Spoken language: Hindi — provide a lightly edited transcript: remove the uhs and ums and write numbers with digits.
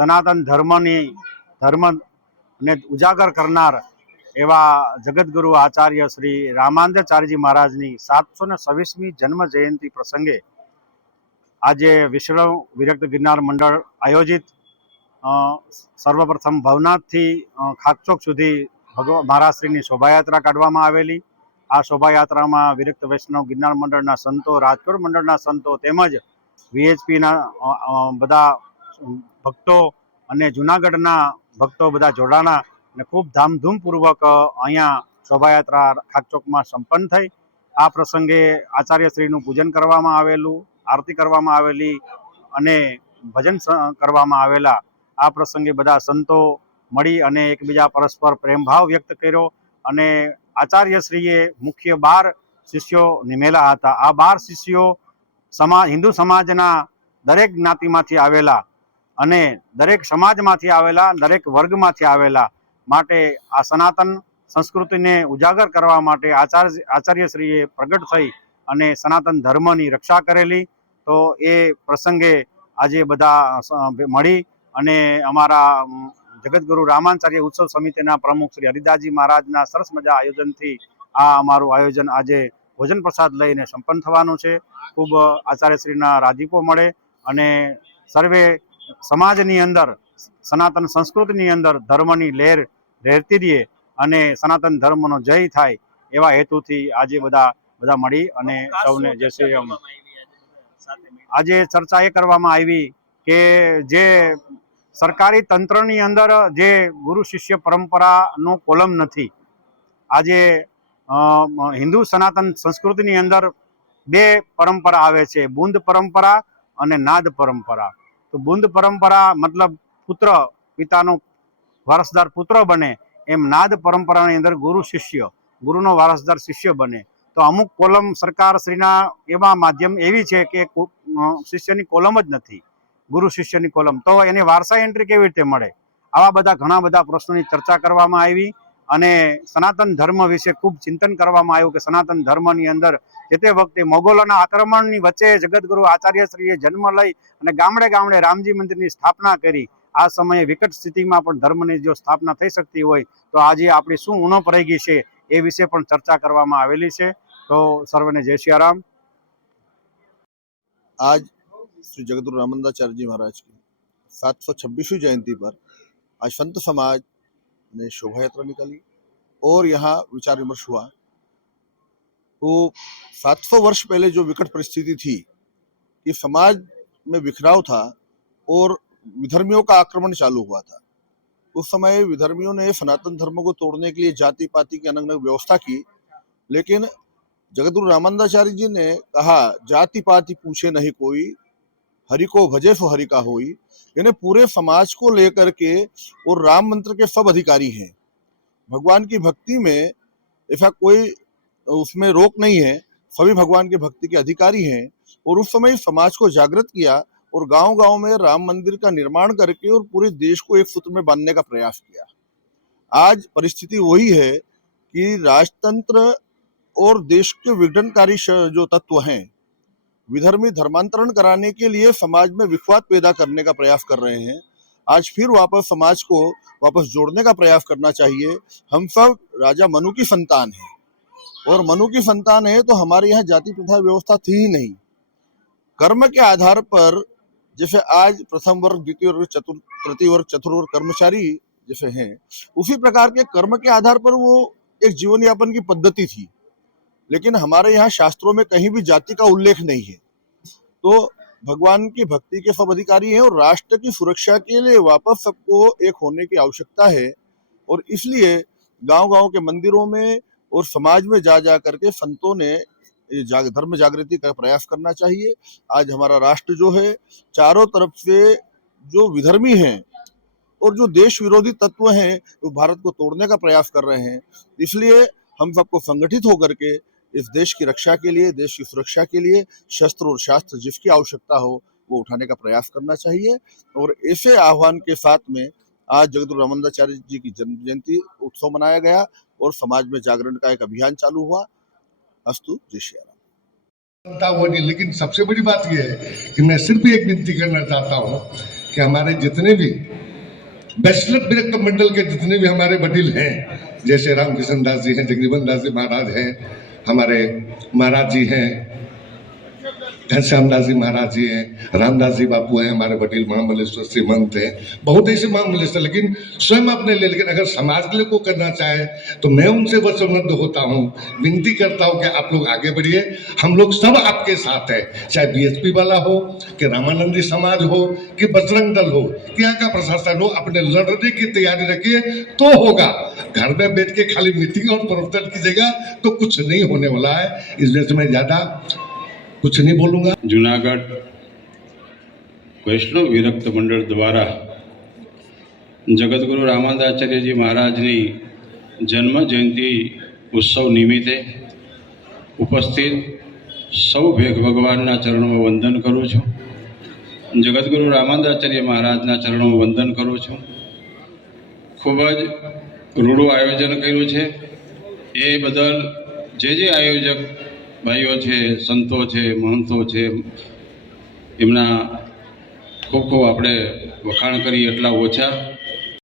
सनातन धर्मने उजागर करनार एवा जगतगुरु आचार्य श्री रामानंदाचार्यजी महाराजनी 726मी जन्म जयंती प्रसंगे आज विश्व विरक्त गिरनार मंडल आयोजित सर्वप्रथम भवनाथ थी खाकचोक सुधी महाराजश्रीनी शोभायात्रा काढवामां आवेली। आ शोभायात्रा में विरक्त वैष्णव गिरनार मंडलना संतो, राजकोट मंडलना संतो तेमज वीएचपीना बधा भक्तो अने जूनागढ़ना भक्तो बधा जोड़ाना ने खूब धामधूमपूर्वक अहींया शोभायात्रा खाकचोक में संपन्न थई। आ प्रसंगे आचार्यश्रीनुं पूजन करवामां आवेलुं, आरती करवामां आवेली अने भजन करवामां आवेला। आ प्रसंगे बधा संतो मळी अने एकबीजा परस्पर प्रेम भाव व्यक्त कर्यो अने आचार्यश्रीए मुख्य 12 शिष्यो निमेला हता। आ 12 शिष्यो हिंदू समाजना दरेक ज्ञातिमांथी आवेला अने दरेक समाजमांथी आवेला, दरेक वर्गमांथी आवेला। माटे आ सनातन संस्कृतिने उजागर करवा माटे आचार्यश्रीए प्रगट थई अने सनातन धर्मनी रक्षा करेली। तो ए प्रसंगे आजे बधा मळी अने अमारा जगतगुरु रामाचार्य उत्सव समितिना प्रमुख श्री हरिदासजी महाराजना सरस मजा आयोजनथी आ अमारुं आयोजन आजे भोजन प्रसाद लईने संपन्न थवानुं छे। खूब आचार्यश्रीना राजीपो मळे अने सर्वे समाजनी अंदर सनातन संस्कृतिनी अंदर धर्मनी लहर लहरती रहे अने सनातन धर्मनो जय थाय एवा हेतुथी आजे बधा मळी अने सौने जय श्री राम। आजे चर्चा ए करवामां आवी के जे सरकारी तंत्रनी अंदर जे गुरु शिष्य परंपरानो कोलम नथी। आजे हिंदू सनातन संस्कृतिनी अंदर 2 परंपरा आवे छे, बूंद परंपरा अने नाद परंपरा। तो बूंद परंपरा मतलब पुत्र पितानो वारसदार पुत्र बने, एम नाद परंपरानी अंदर गुरु शिष्य गुरुनो वारसदार शिष्य बने। तो अमुक कोलम सरकार श्रीना एवा माध्यम एवी छे के शिष्यनी कोलम ज नथी, गुरु शिष्यनी कोलम, तो एने वारसा एंट्री केवी रीते मळे? आवा बधा घणा बधा प्रश्नोनी चर्चा करवामां आवी अने सनातन धर्म विषे खूब चिंतन करवामां आव्युं के सनातन धर्मनी अंदर जे ते वखते मोगलोना आक्रमणनी वच्चे जगतगुरु आचार्यश्रीए जन्म लई अने गामडे गामडे रामजी मंदिरनी स्थापना करी। आ समये विकट स्थितिमां पण धर्मनी जो स्थापना थई शकती होय तो आजे आपणी शुं उणप रही गई छे ए विषे पण चर्चा करवामां आवेली छे। तो सर्वने जय श्री राम। आज श्री जगतगुरु रामानंदाचार्य जी महाराज की 726वीं जयंती पर आज संत समाज ने शोभा यात्रा निकाली और यहाँ विचार विमर्श हुआ। तो 700 वर्ष पहले जो विकट परिस्थिति थी कि समाज में बिखराव था और विधर्मियों का आक्रमण चालू हुआ था, उस समय विधर्मियों ने सनातन धर्म को तोड़ने के लिए जाति पाति की अलग अलग व्यवस्था की। लेकिन जगतगुरु रामानंदाचार्य जी ने कहा, जाति पाति पूछे नहीं कोई, हरि को भजे सो हरि का होई। यानी पूरे समाज को लेकर के और राम मंत्र के सब अधिकारी हैं। भगवान की भक्ति में ऐसा कोई उसमें रोक नहीं है, सभी भगवान की भक्ति के अधिकारी हैं। और उस समय समाज को जागृत किया और गांव गांव में राम मंदिर का निर्माण करके और पूरे देश को एक सूत्र में बांधने का प्रयास किया। आज परिस्थिति वही है कि राजतंत्र और देश के विघटनकारी जो तत्व हैं, विधर्मी धर्मांतरण कराने के लिए समाज में विखवाद पैदा करने का प्रयास कर रहे हैं। आज फिर वापस समाज को वापस जोड़ने का प्रयास करना चाहिए। हम सब राजा मनु की संतान हैं और मनु की संतान है तो हमारे यहाँ जाति प्रथा व्यवस्था थी ही नहीं। कर्म के आधार पर जैसे आज प्रथम वर्ग, द्वितीय वर्ग, तृतीय वर्ग, चतुर्थ वर्ग कर्मचारी जैसे हैं, उसी प्रकार के कर्म के आधार पर वो एक जीवन यापन की पद्धति थी। लेकिन हमारे यहाँ शास्त्रों में कहीं भी जाति का उल्लेख नहीं है। तो भगवान की भक्ति के सब अधिकारी हैं और राष्ट्र की सुरक्षा के लिए वापस सबको एक होने की आवश्यकता है। और इसलिए गांव-गांव के मंदिरों में और समाज में जा करके संतों ने धर्म जागृति का प्रयास करना चाहिए। आज हमारा राष्ट्र जो है चारों तरफ से जो विधर्मी हैं और जो देश विरोधी तत्व हैं वो भारत को तोड़ने का प्रयास कर रहे हैं। इसलिए हम सबको संगठित होकर के इस देश की रक्षा के लिए, देश की सुरक्षा के लिए शस्त्र और शास्त्र जिसकी आवश्यकता हो वो उठाने का प्रयास करना चाहिए। और ऐसे आह्वान के साथ में आज जगतगुरु रामानंदाचार्य जी की जन्म जयंती उत्सव मनाया गया और समाज में जागरण का एक अभियान चालू हुआ। अस्तु, जय श्री राम। लेकिन सबसे बड़ी बात यह है कि मैं सिर्फ एक विनती करना चाहता हूँ कि हमारे जितने भी वैष्णव विरक्त मंडल के जितने भी हमारे वडील हैं, जैसे रामकिशन दास जी हैं, जगजीवन दास जी महाराज हैं, हमारे महाराज जी हैं, घनश्याम दास जी महाराज जी हैं, रामदास जी बापू हैं, हमारे वडील महामलेश्वर श्री महंत हैं, बहुत ऐसे महामलेश्वर, लेकिन स्वयं अपने लिए, लेकिन अगर समाज के लिए को करना चाहे तो मैं उनसे वचनबद्ध होता हूँ, विनती करता हूँ कि आप लोग आगे बढ़िए, हम लोग सब आपके साथ हैं, चाहे बीएचपी वाला हो कि रामानंदी समाज हो कि बजरंग दल हो कि यहाँ का प्रशासन हो, अपने लड़ने की तैयारी रखिए तो होगा। घर में बैठ के खाली मीटिंग और प्रवचन कीजिएगा तो कुछ नहीं होने वाला है। इस वजह से मैं ज़्यादा कुछ नहीं बोलूँगा। जूनागढ़ वैष्णव विरक्त मंडल द्वारा जगतगुरु रामानंदाचार्य जी महाराजनी जन्म जयंती उत्सव निमित्ते उपस्थित सौ भगवानना चरणों वंदन करूँ छूँ। जगतगुरु रामानंदाचार्य महाराजना चरणों वंदन करूँ छूँ। खूबज रूड़ू आयोजन कर्યું છે એ બદલ જે આયોજક ભાઈઓ છે, સંતો છે, મહંતો છે, એમના ખૂબ ખૂબ આપણે વખાણ કરી એટલા ઓછા।